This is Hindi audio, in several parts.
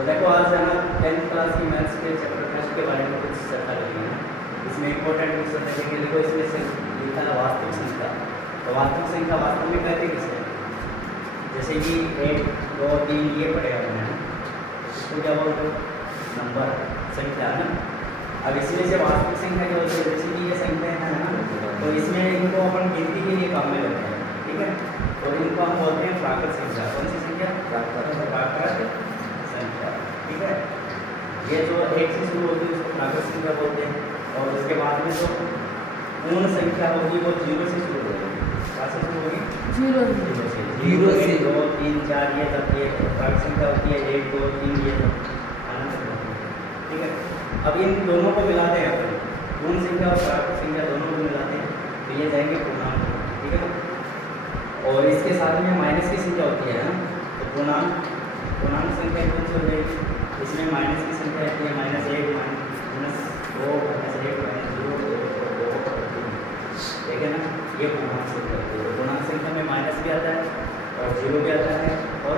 तो देखो आज है ना 10th क्लास की मैथ्स के चैप्टर टेस्ट के बारे में कुछ चर्चा करेंगे ना। इसमें इंपॉर्टेंट क्वेश्चन देखेंगे। देखो इसमें से लिखा है वास्तविक संख्या। तो वास्तविक संख्या वास्तव में कहते किसे, जैसे कि 1 2 3 ये पढ़े हमने, इसको क्या बोलते हैं, नंबर, संख्या है ना। अब इसमें से वास्तविक संख्या क्या होती है, जैसे कि ये संख्या है ना, तो इसमें इनको अपन गिनती के लिए काम में लेते हैं, ठीक है। तो इनको हम बोलते हैं प्राकृत संख्या। कौन सी संख्या, प्राकृत संख्या, ठीक है। ये जो 1 से शुरू होती है उसको प्राकृत संख्या बोलते हैं। और उसके बाद में जो पूर्ण संख्या होगी वो 0 से शुरू होगी। कहाँ से शुरू होगी, 0 से। 0 से 2 3 4 ये तक ये प्राकृत संख्या होती है। 1 2 3 ये तक, ठीक है। अब इन दोनों को मिलाते हैं अपन, पूर्ण संख्या और प्राकृत संख्या दोनों को मिलाते हैं तो ये जाएंगे पूर्णांक, ठीक है ना। और इसके साथ में माइनस की संख्या होती है ना, तो पूर्णांक संख्या कौन सी हो जाएगी, इसमें माइनस की संख्या आती है -1 -2 -1 -0 2 3, ठीक है ना। ये पूर्णांक संख्या होती है। पूर्णांक संख्या में माइनस भी आता है और 0 भी आता है और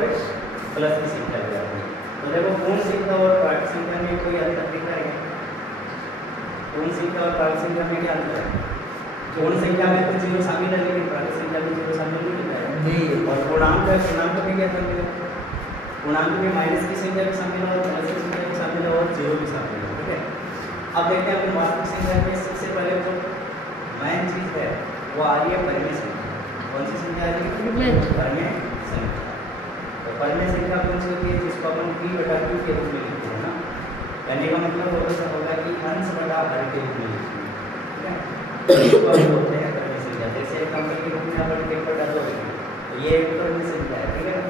प्लस की संख्या भी आती है। तो देखो पूर्ण संख्या और प्राकृत संख्या में कोई अंतर दिखता है, पूर्ण संख्या और प्राकृत संख्या में क्या अंतर है। पूर्ण संख्या में तो 0 शामिल है, लेकिन प्राकृत संख्या में 0 शामिल नहीं होता है नहीं। और पूर्णांक में क्या शामिल है, पूर्णांक में माइनस की संख्या भी शामिल है और प्लस की संख्या भी शामिल है और 0 भी शामिल है, ठीक है। अब देखते हैं अपन वास्तविक संख्या में सबसे पहले जो मेन चीज़ है वो आ रही है परिमेय संख्या। कौन सी संख्या आ रही है, परिमेय संख्या। तो परिमेय संख्या कौन सी होती है, जिसको अपन p/q के रूप में लिखते हैं ना। कहने का मतलब ऐसा होगा कि अंश बटा हर के रूप में लिखते हैं, ठीक है। इसको हम बोलते हैं परिमेय संख्या। जैसे एग्जाम्पल के रूप में अपन 1/2 तो ये एक परिमेय संख्या है, ठीक है।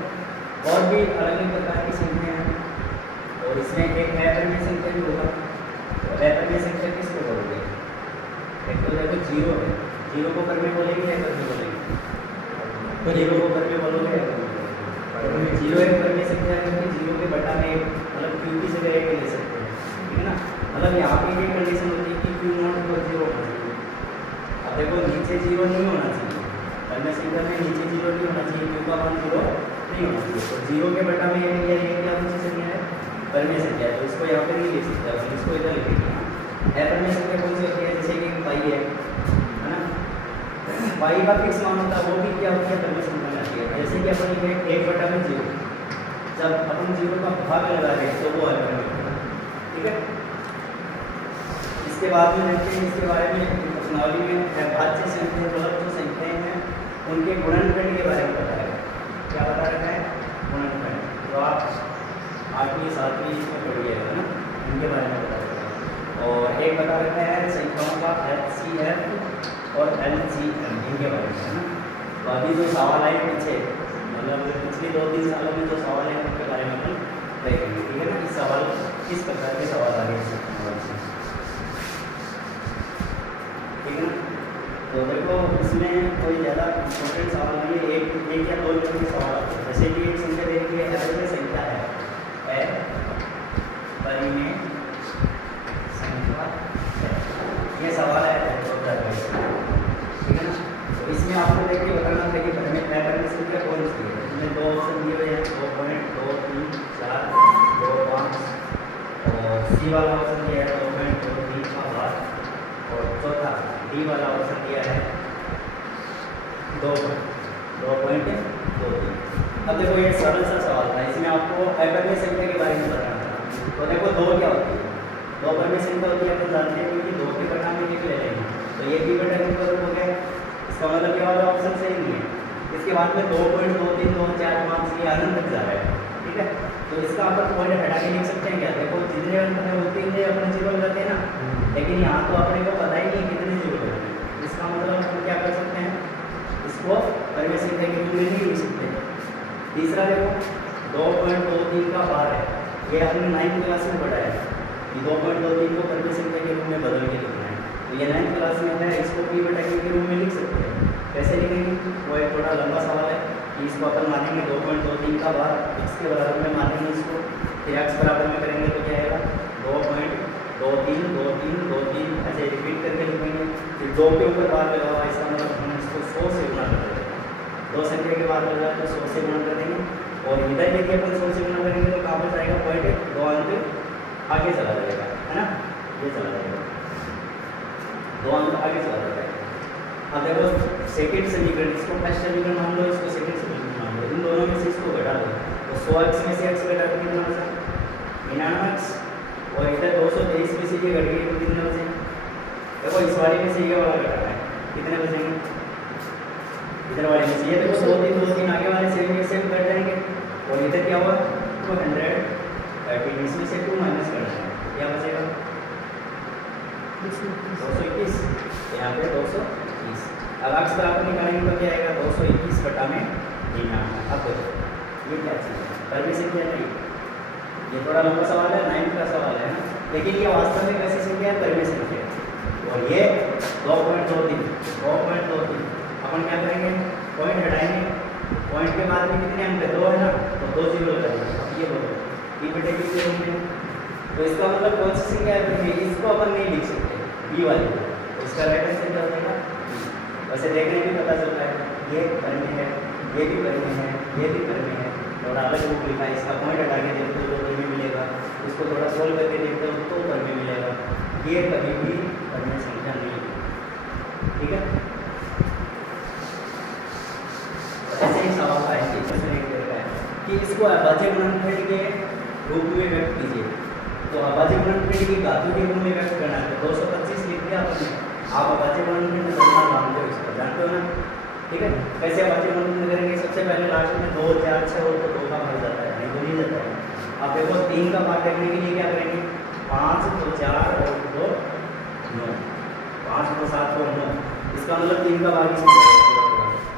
और भी अलग अलग प्रकार की संख्या हैं और इसमें एक अपरिमेय संख्या भी होगा। तो अपरिमेय संख्या किसको बोलोगे, एक तो देखो 0 है, 0 को परिमेय बोलेंगे या अपरिमेय बोलेंगे, तो 0 को परिमेय बोलोगे या अपरिमेय। 0 एक परिमेय संख्या है क्योंकि 0 के बटा में मतलब q की जगह 1 ले सकते हैं, ठीक है ना। मतलब यहाँ पे ये कंडीशन होती है कि q0 को 0 होना चाहिए। अब देखो नीचे 0 नहीं होना चाहिए, परिमेय संख्या में नीचे 0 नहीं होना चाहिए, q का मान 0 नहीं होना चाहिए। तो 0 के बटा में ये क्या कौन सी संख्या है, परिमेय संख्या है। तो इसको यहाँ पे नहीं लिख सकते, अब इसको इधर लिखेंगे। अपरिमेय संख्या कौन सी होती है, जैसे कि पाई है ना, पाई का फिक्स मान होता है, वो भी क्या होती है, परिमेय संख्या में आती है। जैसे कि अपन लिखे 1/0, जब अपन 0 का भाग लगा रहे हैं तो वो अपरिमेय होगा, ठीक है। इसके बाद में देखते हैं इसके बारे में प्रश्नावली में अभाज्य संख्या मतलब जो संख्याएं हैं उनके गुणनखंड के बारे में बताया है। क्या बता रखा है, गुणनखंड। तो आप 8वीं 7वीं इसमें पढ़िएगा ना, इनके बारे में बता रखा है। और एक बता रखा है संख्याओं का HCF और LCM, इनके बारे में है ना। तो अभी जो सवाल आए पीछे, मतलब पिछले 2-3 सालों में जो सवाल है उनके बारे में अपन देखेंगे, ठीक है ना। इस सवाल किस प्रकार के सवाल आ रहे हैं, ठीक है ना। तो देखो इसमें कोई ज़्यादा इंपॉर्टेंट सवाल नहीं है, एक या 2 नंबर के सवाल आते हैं। जैसे कि एक संख्या देखिए, अपरिमेय संख्या है, अपरिमेय संख्या है, ये सवाल है, ठीक है ना। तो इसमें आपको देखिए बताना था कि अपरिमेय संख्या कौन सी है। इसमें 2 ऑप्शन दिए हुए हैं, 2.2 3 4 2 5, और सी वाला ऑप्शन दिया है 2.2 3 का भाग, और चौथा डी वाला ऑप्शन दिया है 2.23। अब देखो ये सरल सा सवाल था, इसमें आपको अपरिमेय संख्या के बारे में बताना था। तो देखो 2 क्या होती है, 2 अपरिमेय संख्या होती है, अपन जानते हैं कि 2 के बटा में एक ले लेंगे तो ये p/q हो गया। इसका मतलब ये वाला ऑप्शन सही नहीं है। इसके बाद में 2.2 3 2 4 5 ये अनंत तक जा रहा है, ठीक है। तो इसका अपन पॉइंट हटा के लिख सकते हैं क्या, देखो जितने अंक है उतने अपन 0 लगाते हैं ना, लेकिन यहाँ तो अपने को पता ही नहीं कितने 0 है। इसका मतलब हम क्या कर सकते हैं, इसको परिमेय संख्या के रूप में नहीं लिख सकते। तीसरा देखो 2.23 का भाग है, ये हमने 9th क्लास में पढ़ा है कि 2.23 को परिमेय संख्या के रूप में बदल के लिखना है। तो ये 9th क्लास में है, इसको p/q के रूप में लिख सकते हैं। कैसे लिखेंगे, वो एक थोड़ा लंबा सवाल है कि इसको अपन मानेंगे 2.23 का भाग x के बराबर में मानेंगे इसको, फिर x बराबर में करेंगे तो क्या आएगा 2.23 2 3 2 3 ऐसे रिपीट करके लिखेंगे। फिर 2 के ऊपर भाग लगा हुआ, इसका मतलब हम इसको 100 से गुणा कर देंगे। 2 संख्या के बाद लगा तो 100 से गुणा कर देंगे, और इधर यदि अपन 100 से गुणा करेंगे तो वापस आएगा पॉइंट 2 अंक आगे चला जाएगा, है ना, ये चला जाएगा 2 अंक आगे चला जाएगा। अब देखो सेकंड समीकरण, इसको फर्स्ट समीकरण मान लो, इसको सेकंड समीकरण मान लो, इन दोनों में से इसको घटा दो तो 100x में से x घटा के कितना बचा 99x, और इधर 223 में से ये घट गई तो कितने बचे, देखो इस वाले में से ये वाला घटाना है, कितने बचेंगे इधर वाले में से, ये देखो 2 3 आगे वाले सेम में सेम कट जाएंगे, और इधर क्या हुआ 213, इसमें से 2 माइनस करना है, क्या बचेगा 221, यहाँ पे 220। अब x बराबर निकालेंगे तो क्या आएगा 221 बटा में 99। अब देखो ये क्या चीज़ है, परमिशन क्या नहीं, ये थोड़ा लंबा सवाल है, 9 का सवाल है ना, लेकिन ये वास्तव में कैसी संख्या है, परमिशन संख्या है। और ये 2.23 अपन क्या करेंगे, पॉइंट हटाएंगे, पॉइंट के बाद में कितने अंक है 2 है ना, तो 2 जीरो लगाएंगे। अब ये बोलो ई बटे किस लिखेंगे, तो इसका मतलब कौन सी संख्या है, इसको अपन नहीं लिख सकते बी वाली, तो इसका राइट आंसर क्या हो जाएगा, वैसे देखने भी पता चलता है ये परमे है, ये भी परमे है, ये भी परमे है, थोड़ा अलग रूप लिखा है, इसका पॉइंट हटा के देखते हो तो परमे मिलेगा, इसको थोड़ा सोल्व करके देखते हो तो परमे मिलेगा, ये कभी भी परमे संख्या नहीं है, ठीक है। ऐसे ही सवाल आएंगे, इसमें एक देखा है कि इसको अभाज्य गुणनखंड के रूप में व्यक्त कीजिए, तो अभाज्य गुणनखंड की धातु के रूप में व्यक्त करना है, तो 225 लिख दिया आपने, आप अभाज्य गुणनखंड करना मानते हो, इसको जानते हो ना, ठीक है। कैसे अभाज्य गुणनखंड करेंगे, सबसे पहले लास्ट में 2 4 6 हो तो 2 का भाग जाता है, नहीं तो नहीं जाता है। अब देखो 3 का भाग करने के लिए क्या करेंगे, 5 तो 4 और 2 9, 5 तो 7 और 9, इसका मतलब 3 का भाग इसमें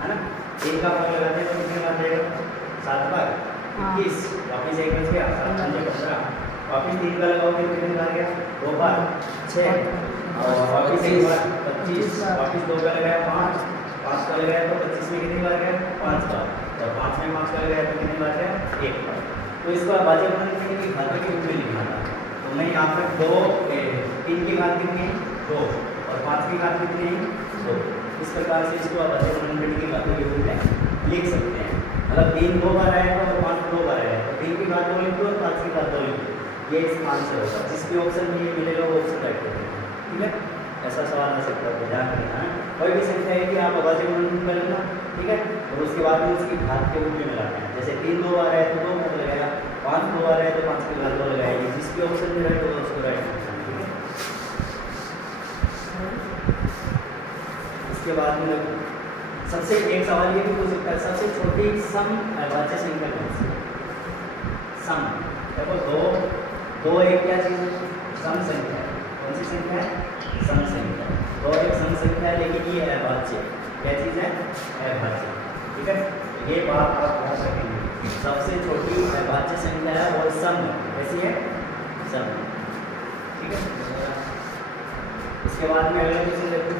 है ना, 1 का भाग लगाते हैं तो कितने बार जाएगा 7 बार 21, वापिस 1 बच गया 7 5 15, वापिस 3 का लगाओगे तो कितने बार गया 2 बार 6, और वापिस 1 बार 25, वापिस 2 का लगाया 5 का लगाया तो 25 में कितनी बार गया 5 बार, और 5 में 5 का लगाया तो कितनी बार गया 1 बार। तो इसको अभाज्य गुणनखंड की घातों के रूप में लिखना था, तो मैं यहाँ पर 3 की घात कितनी है 2 और 5 की घात कितनी है 2, इस प्रकार से इसको अभाज्य गुणनखंड की घातों के रूप में लिख सकते हैं। मतलब 3 2 बार आएगा और 5 2 बार आएगा, तो 3 की घात 2 लिख दो और 5 की घात 2 लिख दो, ये इसका आंसर होगा, जिसकी ऑप्शन में ये मिलेगा वो ऑप्शन राइट होगा, ठीक है। ऐसा सवाल आ सकता है, ध्यान रखना है। कोई भी संख्या है कि आप अभाज्य गुणनखंड कर लेना, ठीक है, और उसके बाद में उसकी घात के रूप में मिलाना है, जैसे 3 2 बार आए तो 2 घात लगाया, 5 2 बार आए तो 5 की घात 2 लगाएगी, जिसकी ऑप्शन में राइट होगा उसको राइट करना, ठीक है। इसके बाद में सबसे एक सवाल ये भी हो सकता है, सबसे छोटी सम अभाज्य संख्या कौन सी है, सम, देखो 2 1 क्या चीज़ है, सम संख्या है, कौन सी संख्या है सम संख्या, 2 एक सम संख्या है, लेकिन ये अभाज्य क्या चीज़ है अभाज्य, ठीक है। ये बात आप याद रखेंगे, सबसे छोटी अभाज्य संख्या है और सम कैसी है सम, ठीक है। इसके बाद में अगला क्वेश्चन देखो,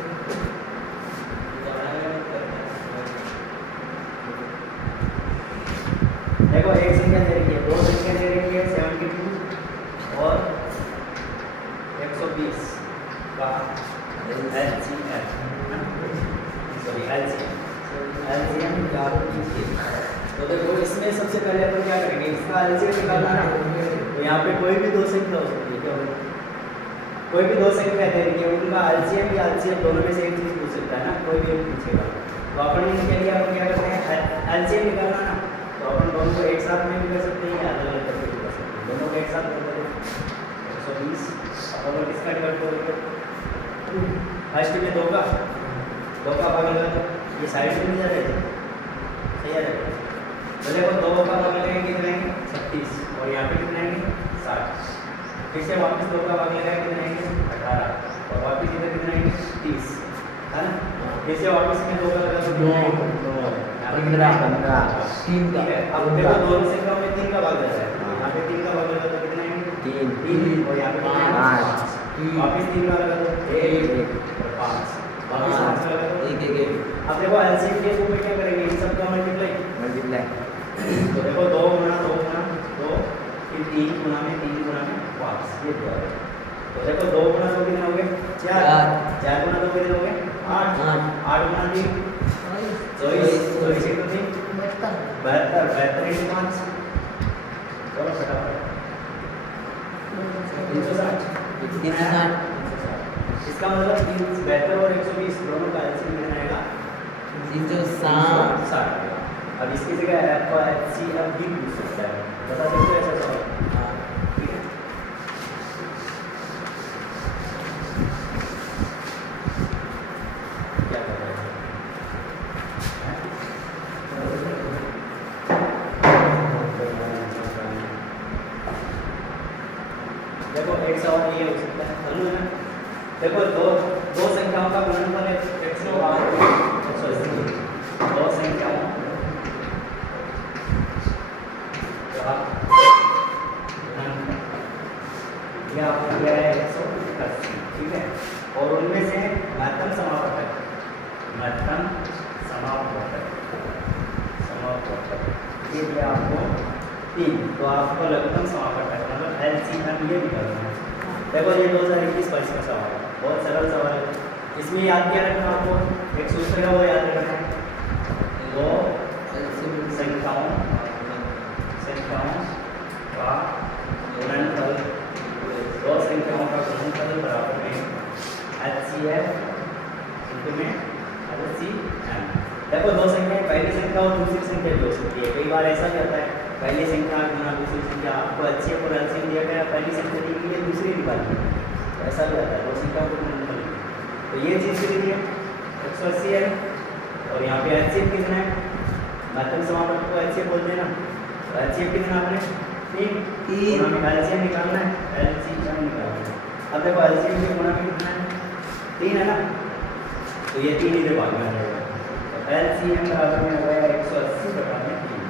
देखो एक संख्या दे रही है, 2 संख्या दे रही है 72 और 120 का LCM तो देखो इसमें सबसे पहले अपन क्या करेंगे, इसका LCM निकालना है, तो यहाँ पे कोई भी 2 संख्या हो सकती है, क्या होगा कोई भी 2 संख्या दे रही है, उनका LCM या LCM दोनों में से एक चीज़ पूछ सकता है ना, कोई भी एक पूछेगा, तो अपन इनके लिए अपन क्या करते हैं LCM निकालना ना, तो अपन दोनों को एक साथ में भी कर सकते हैं या अलग अलग करके भी कर सकते हैं, दोनों को एक साथ कर देते हैं 120, अपन किसका डिवाइड करोगे फर्स्ट में 2 का भाग लगा, ये साइड में नहीं जा रहे थे, सही आ जाएगा, तो देखो 2 का भाग लगाएंगे कितने आएंगे 36, और यहाँ पे कितने आएंगे 60, फिर से वापस 2 का भाग लगाएंगे कितने आएंगे 18, और वापस इधर कितने आएंगे 30, है ना, फिर से वापस में 2 का लगा तो 3 का, अब देखो दोनों संख्याओं में 3 का भाग जाता है, यहाँ पे 3 का भाग लगा तो कितने आएंगे 3, और यहाँ पे 5, वापस 3 का लगा तो 1 और 5, वापस 5 का लगा तो 1 अब देखो एलसीएम के रूप में क्या करेंगे, इन सब का मल्टीप्लाई, तो देखो 2 गुना 2 गुना 2, फिर 3 गुना में 5, ये 2 है, तो देखो 2 गुना 2 कितने हो गए 4, 4 गुना 2 कितने हो गए 8, 8 गुना 3 24, 24 1 तो 3 72, 72 into 5, चलो फटाफट 360। इसका मतलब 372 और 120 दोनों का एलसीएम कितना आएगा? 360। अब इसकी जगह आपका एचसीएफ भी पूछ सकता है, बता सकते हो ऐसा सवाल? ठीक है। क्या कर रहे हैं? देखो एक सवाल ये हो सकता है, हल है ना। देखो दो संख्याओं का गुणनफल है 180, दो संख्याओं या आपको दिया है 180, ठीक है। और उनमें से महत्तम समापवर्तक ये दिया आपको 3, तो आपको लघुत्तम समापवर्तक मतलब एलसीएम ये निकालना है। देखो ये 2021-22 का सवाल है, बहुत सरल सवाल है। इसमें याद क्या रखना आपको, एक सूत्र है वो याद रखना है, दो संख्याओं का गुणनफल, दो संख्याओं का गुणनफल बराबर में एचसीएफ में एलसीएम। देखो दो संख्याएं, पहली संख्या और दूसरी संख्या भी हो सकती है। कई बार ऐसा भी होता है पहली संख्या गुना दूसरी संख्या, आपको एचसीएफ और एलसीएम दिया गया, पहली संख्या दी गई है दूसरी निकालनी है, तो ऐसा भी होता है दो संख्याओं को गुणनफल। तो ये चीज़ के लिए 180 है और यहाँ पे एचसीएफ कितना है, महत्तम समापवर्तक को एचसीएफ बोलते हैं ना, तो एचसीएफ कितना आपने 3 में एलसीएम निकालना है, एलसीएम निकालना है। अब देखो एलसीएम के गुणा में कितना है 3 है ना, तो ये 3 इधर भाग में आ जाएगा, तो एलसीएम बराबर में हो गया 180 बटा में 3।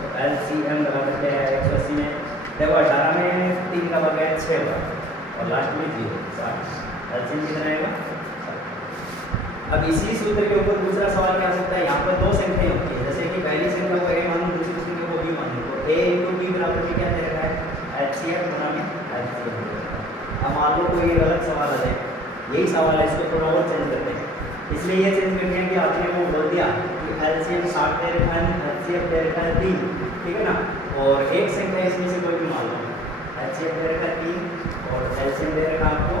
तो एलसीएम बराबर क्या है 180 में, देखो 18 में 3 का भाग है 6 बार और लास्ट में 0, 7। एलसीएम कितना आएगा? अब इसी सूत्र के ऊपर दूसरा सवाल क्या हो सकता है, यहाँ पर दो संख्याएं होती है, जैसे कि पहली संख्या को a मान लो, दूसरी संख्या को b मान लो, तो a × b बराबर में क्या दे रखा है, एचसीएफ बना में एलसीएम। अब मान लो कोई ये गलत सवाल आ जाए, यही सवाल है, इसको थोड़ा और चेंज करते हैं। इसलिए ये चेंज करते हैं कि आपने वो बोल दिया कि एलसीएम 60 दे रखा है, एचसीएफ दे रखा है 3, ठीक है ना, और एक संख्या इसमें से कोई भी मान लो, एचसीएफ दे रखा है 3 और एलसीएम दे रखा है आपको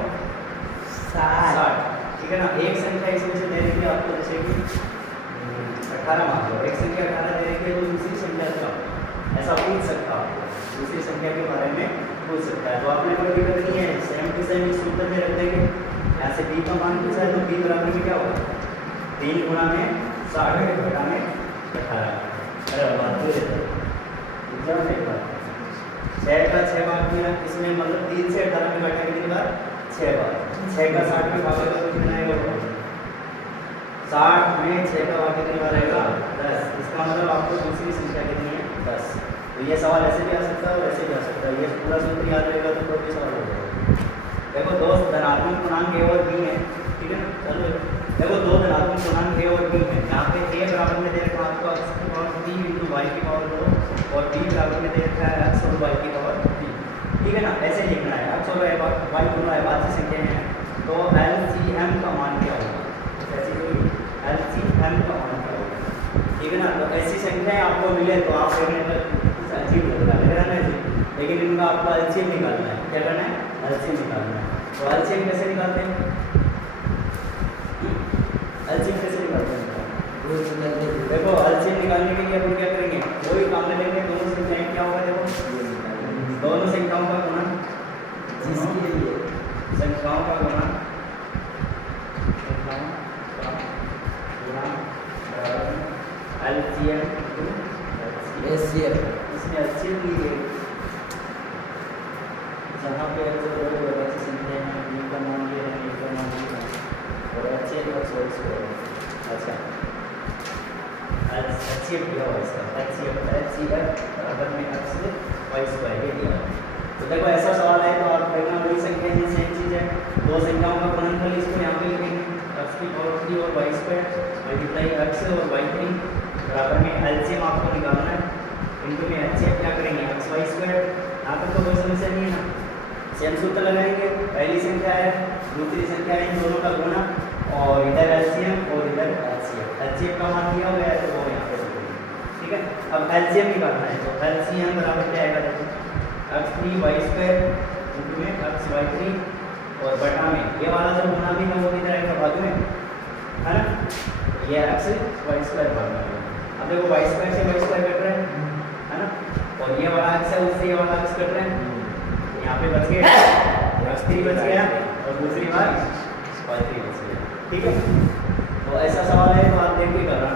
60, ठीक है ना। एक संख्या इसमें से दे रखी है आपको, जैसे कि 18 मान लो, एक संख्या 18 दे रखी है, तो दूसरी संख्या का ऐसा पूछ सकता है आपको, दूसरी संख्या के बारे में पूछ सकता है। तो आपने कोई दिक्कत नहीं है, सेम टू सेम इस सूत्र में रख देंगे। यहाँ से b का मान पूछा है तो b बराबर में क्या होगा, 3 गुणा में 60 बटा में 18। अरे बात तो एकदम एक बात, 6 का 6 बार किया, इसमें मतलब 3 से 18 में काटा कितनी बार, 6 बार। 6 का 60 में भाग तो कितना आएगा, 60 में 6 का भाग कितनी बार आएगा, 10। इसका मतलब आपको दूसरी संख्या कितनी है, 10। तो ये सवाल ऐसे भी आ सकता है और ऐसे भी आ सकता है, ये पूरा सूत्र याद रहेगा तो कोई भी सवाल हो जाएगा। देखो दो धनात्मक पूर्णांक a और b है, ठीक है ना। चलो देखो दो धनात्मक पूर्णांक a और b है, यहाँ पे a बराबर में दे रखा है आपको x की पावर 3 × y की पावर 2 और b बराबर में दे रखा है x और y की पावर 3, ठीक है ना। ऐसे लिखना है, x और y दोनों अभाज्य संख्याएं हैं, तो एलसीएम का मान क्या होगा, ऐसी कोई एलसीएम का मान क्या होगा, ठीक है ना। तो ऐसी संख्याएं आपको मिले तो आप देखने पर अजीब लगता है, लेकिन इनका आपको एलसीएम निकालना है। क्या करना है, एलसीएम निकालना है। तो एलसीएम कैसे निकालते हैं, एलसीएम कैसे निकालते हैं, देखो एलसीएम निकालने के लिए अपन क्या करेंगे, वही काम में लेंगे, दोनों संख्याएं क्या होगा, देखो दोनों संख्याओं का गुणन, जिसके लिए संख्याओं का गुणन एलसीएम इसमें एलसीएम लीजिए, जहाँ पे अच्छी संख्या है, b का मान ये है, a का मान ये है और एचसीएफ का सोर्स है। अच्छा एचसीएफ दिया हुआ इसका, एचसीएफ बराबर में x/y² ये दिया है। तो देखो ऐसा सवाल है तो आप देखना वही संख्या है, सेम चीज़ है, दो संख्याओं का गुणनफल इसको यहाँ पे लिखेंगे x की पावर 3 और y² मल्टीप्लाई x और y3 बराबर में एलसीएम आपको निकालना है, इनको में एचसीएफ क्या करेंगे x/y²। यहाँ पर तो कोई समस्या नहीं है ना, सेम सूत्र लगाएंगे, पहली संख्या है दूसरी संख्या है, इन दोनों का गुणा और इधर एलसीएम और इधर एचसीएफ। एचसीएफ का मान दिया हुआ है तो वो यहाँ पे लिखेंगे, ठीक है। अब एलसीएम निकालना है, तो एलसीएम बराबर क्या आएगा, देखो x3y² में xy3 और बटा में ये वाला जो गुना भी है वो किधर आएगा बाजू में, है ना। तो ये x वाई स्क्वायर बन रहा है। अब देखो वाई स्क्वायर से वाई स्क्वायर कट रहा है ना, और ये वाला x है उससे ये वाला x कट रहा है, यहाँ पे बच गया x3 बच गया और दूसरी बार y3 बच गया, ठीक है। तो ऐसा सवाल है तो आप देख के कर रहा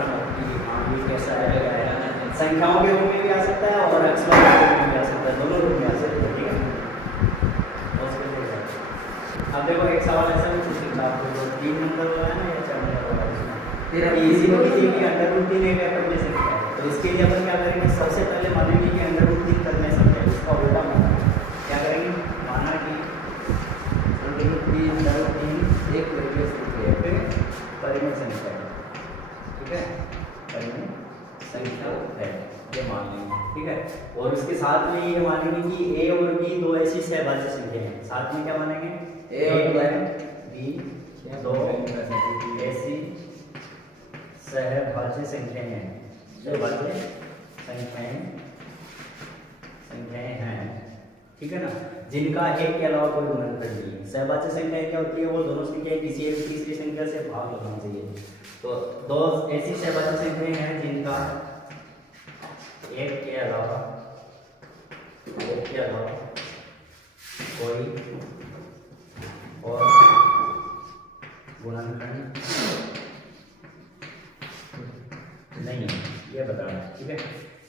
हाँ ये कैसा है, संख्याओं के रूप में भी आ सकता है और x वाले के रूप में भी आ सकता है, दोनों रूप में आ सकता है, ठीक है। अब देखो एक सवाल ऐसा भी पूछ सकता है आपको, 3 नंबर वाला है ना या 4 नंबर वाला है, फिर अब इजी को किसी की अंडर रूट 3 एक कर सकता है। तो इसके लिए अपन क्या करेंगे, सबसे पहले मानेंगे कि अंडर रूट 3 करने समझे, इसका उल्टा माना क्या करेंगे, माना कि अंडर रूट 3 एक परिमेय संख्या है, परिमेय संख्या है, ठीक है, परिमेय संख्या है ये मान लेंगे, ठीक है। और उसके साथ में ये मानेंगे कि a और b दो ऐसी सहभाज्य संख्या हैं, साथ में क्या मानेंगे a और b दो ऐसी सहभाज्य संख्याएं हैं, सहभाज्य संख्याएं हैं, ठीक है ना, जिनका एक के अलावा कोई गुणनफल नहीं है। सहभाज्य संख्याएं क्या होती है, वो दोनों संख्याएं किसी एक तीसरी संख्या से भाग लगाना चाहिए। तो दो ऐसी सहभाज्य संख्याएं हैं जिनका एक के अलावा कोई और गुणनखंड नहीं है, ये बताना, ठीक है।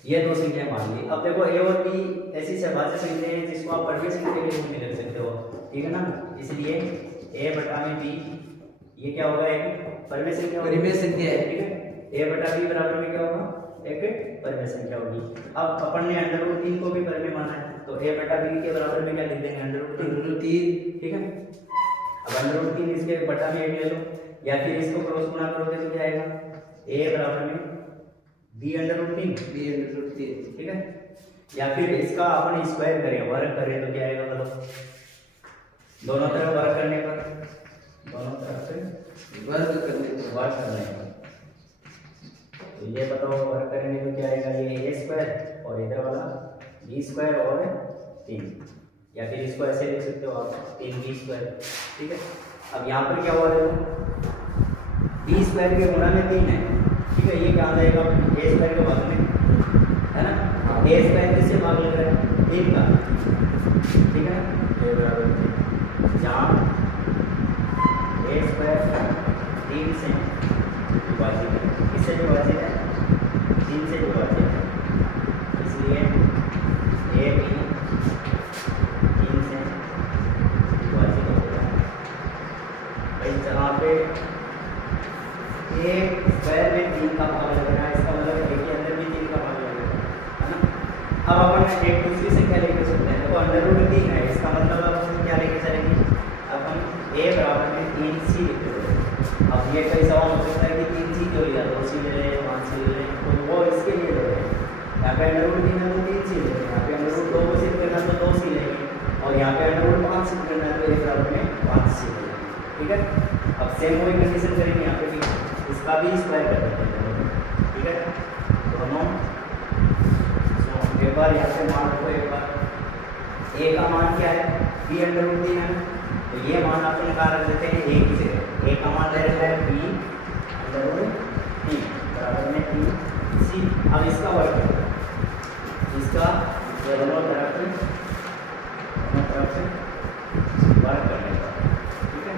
ये दो संख्याएं मान ली। अब देखो a और b ऐसी सहभाज्य संख्याएं हैं जिसको आप परिमेय संख्या के रूप में लिख सकते हो, ठीक है ना। इसलिए a बटा में b ये क्या होगा, एक परिमेय संख्या है, ठीक है। a बटा b बराबर में क्या होगा, एक परिमेय संख्या होगी। अब अपन ने अंडर रूट 3 को भी परिमेय माना है, तो a बटा b के बराबर में क्या लिख देंगे, अंडर रूट 3, ठीक है। अब अंडर रूट 3 इसके बटा में 1 ले लो, या फिर इसको क्रॉस गुणा करोगे तो क्या आएगा, a बराबर में b अंडर रूट 3, ठीक है। या फिर इसका अपन स्क्वायर करें, वर्ग करें तो क्या आएगा, मतलब दोनों तरफ वर्ग करने पर, दोनों तरफ से वर्ग करने पर तो ये बताओ वर्ग करेंगे तो क्या आएगा, ये a स्क्वायर और इधर वाला b स्क्वायर और 3, या फिर इसको ऐसे लिख सकते हो आप 3b स्क्वायर, ठीक है। अब यहाँ पर क्या हुआ देखो, b स्क्वायर के गुणा में 3 है, ठीक है, ये कहाँ जाएगा a स्क्वायर के भाग में, है ना। a स्क्वायर किससे भाग लग रहा है, 3 का, ठीक है, a बराबर जहाँ a स्क्वायर 3 से विभाजित है, किससे विभाजित है, 3 से विभाजित है, इसलिए a भी 3 से विभाजित हो गया भाई। जहाँ पे a स्क्वायर में 3 का भाग लग रहा है, इसका मतलब a के अंदर भी 3 का भाग लग रहा है ना। अब अपन एक दूसरी संख्या लेके चलते हैं, देखो अंडर रूट 3 है, इसका मतलब अपन क्या लेके चलेंगे, अपन a बराबर में 3c लिख देंगे। अब ये कई सवाल हो सकता है कि 3c क्यों लिया, 2c ले लें, 5c ले लें, तो वो इसके लिए ले रहे हैं। यहाँ पे अंडर रूट 3 है तो 3c ले लें, यहाँ पे अंडर रूट 2 को सिद्ध करना तो 2c लेंगे, और यहाँ पे अंडर रूट 5 सिद्ध करना है तो 1 बराबर में 5c ले लेंगे, ठीक है। अब सेम वही कंडीशन करेंगे यहाँ पे भी, इसका भी स्क्वायर कर देते हैं, ठीक है। दोनों एक बार यहाँ पे मान रखो, एक बार a का मान क्या है, b अंडर रूट 3 है, तो ये मान अपन कहाँ रख देते हैं, a की जगह a का मान ले रखा है b अंडर रूट 3 बराबर में 3c। अब इसका वर्ग करें, इसका दोनों तरफ से वर्ग करने का, ठीक है।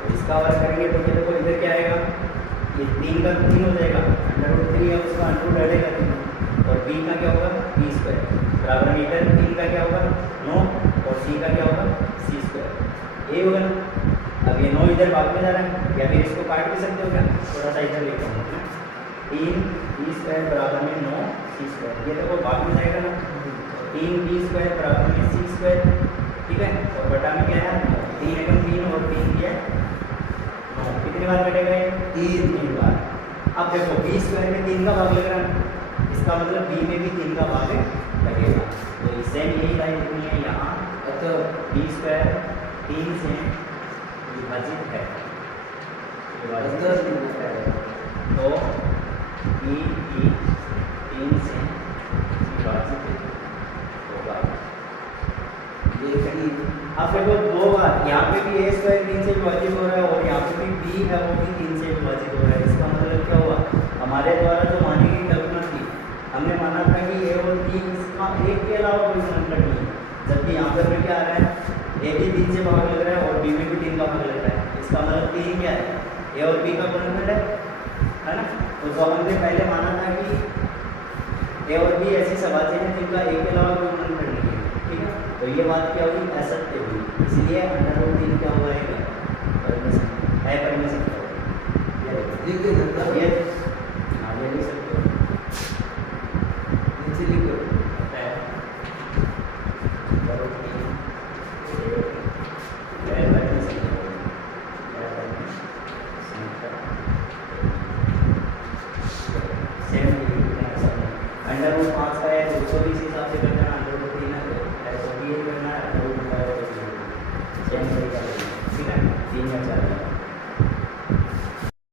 तो इसका वर्ग करेंगे तो देखो इधर क्या आएगा, ये 3 का 3 हो जाएगा, अंडर रूट 3 है उसका अंडर रूट हटेगा 3, और b का क्या होगा, b स्क्वायर बराबर में इधर 3 का क्या होगा 9, और c का क्या होगा c स्क्वायर, ये होगा ना। अब ये 9 इधर भाग में जा रहा है, या फिर इसको काट भी सकते हो क्या, थोड़ा सा इधर लेके आऊँ, 3 b स्क्वायर बराबर में 9 c स्क्वायर, ये देखो भाग में जाएगा ना, 3 b स्क्वायर बराबर में c स्क्वायर, ठीक है। और बटा में क्या है 3 एकम 3 और 3 दिया 9, कितनी बार कटेगा ये 3 बार। अब देखो b स्क्वायर में 3 का भाग लग रहा है, इसका मतलब b में भी 3 का भाग लगेगा, तो सेम यही लाइन लिखनी है यहाँ, तो b स्क्वायर 3 से विभाजित है, तो b भी 3 से विभाजित होगा, ये अब देखो दो बार यहाँ पे भी ए स्क्वायर 3 से विभाजित हो रहा है और यहाँ पे भी बी है वो भी 3 से विभाजित हो रहा है। इसका मतलब क्या हुआ, हमारे द्वारा जो मानी गई कल्पना थी, हमने माना था कि ए और बी इसका एक के अलावा कोई गुणनफल नहीं है, जबकि यहाँ पर क्या आ रहा है, ए भी 3 से भाग लग रहा है और बी में भी 3 का भाग लग रहा है। इसका मतलब 3 क्या है, ए और बी का गुणनफल है ना। तो हमने पहले माना था कि ए और बी ऐसी सभाजक हैं जिनका एक के अलावा कोई गुणनफल नहीं है, ठीक है। तो ये बात क्या हुई, असत्य हुई, इसलिए √3 क्या हुआ है, परमिशन है, परमिशन लिख दे ना ये आगे लिख सकते हो, नीचे लिखो है √3 है परमिशन सेम √5 का है तो उसको भी इस हिसाब से करना है, √3 है तो भी ये करना है, √5 सेम तरीका, ठीक है, 3 या 4